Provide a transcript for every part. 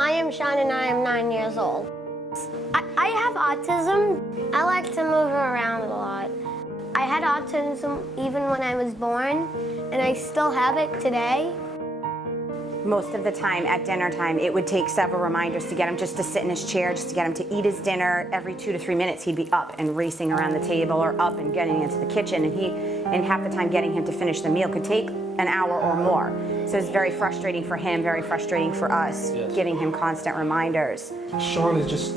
I am Sean and I am 9 years old. I have autism. I like to move around a lot. I had autism even when I was born, and I still have it today. Most of the time at dinner time, it would take several reminders to get him just to sit in his chair, just to get him to eat his dinner. Every 2 to 3 minutes, he'd be up and racing around the table or up and getting into the kitchen. And half the time getting him to finish the meal could take an hour or more. So it's very frustrating for him, very frustrating for us, Yes. giving him constant reminders. Sean is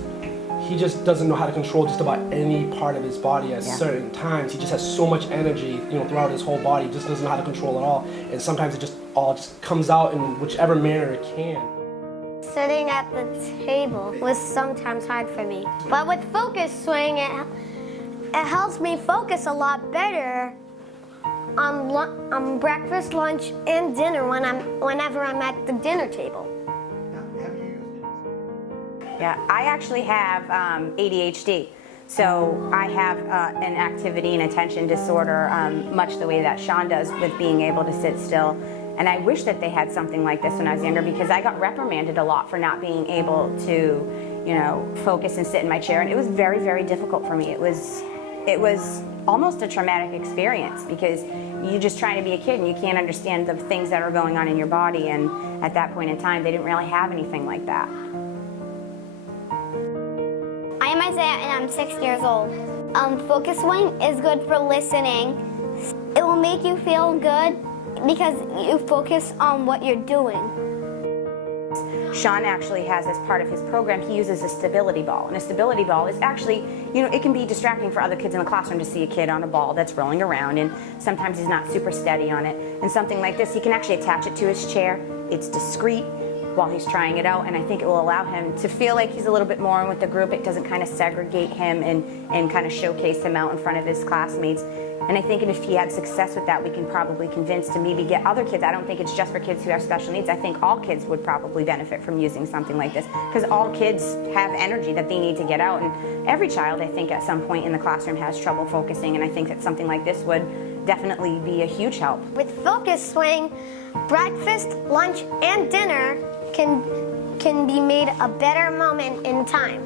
he just doesn't know how to control just about any part of his body at certain times. He just has so much energy, throughout his whole body. He just doesn't know how to control it all. And sometimes it just all comes out in whichever manner it can. Sitting at the table was sometimes hard for me. But with FocuSwing, it helps me focus a lot better on breakfast, lunch, and dinner whenever I'm at the dinner table. Yeah, I actually have ADHD, so I have an activity and attention disorder, much the way that Sean does with being able to sit still. And I wish that they had something like this when I was younger, because I got reprimanded a lot for not being able to, focus and sit in my chair, and it was very, very difficult for me. It was almost a traumatic experience, because you're just trying to be a kid and you can't understand the things that are going on in your body, and at that point in time, they didn't really have anything like that. I am Isaiah and I'm 6 years old. FocuSwing is good for listening. It will make you feel good because you focus on what you're doing. Sean actually has, as part of his program, he uses a stability ball. And a stability ball is actually, it can be distracting for other kids in the classroom to see a kid on a ball that's rolling around, and sometimes he's not super steady on it. And something like this, he can actually attach it to his chair. It's discreet while he's trying it out, and I think it will allow him to feel like he's a little bit more in with the group. It doesn't kind of segregate him and kind of showcase him out in front of his classmates. And I think if he had success with that, we can probably convince to maybe get other kids. I don't think it's just for kids who have special needs. I think all kids would probably benefit from using something like this, because all kids have energy that they need to get out. And every child, I think, at some point in the classroom has trouble focusing, and I think that something like this would definitely be a huge help. With FocuSwing, breakfast, lunch, and dinner can be made a better moment in time.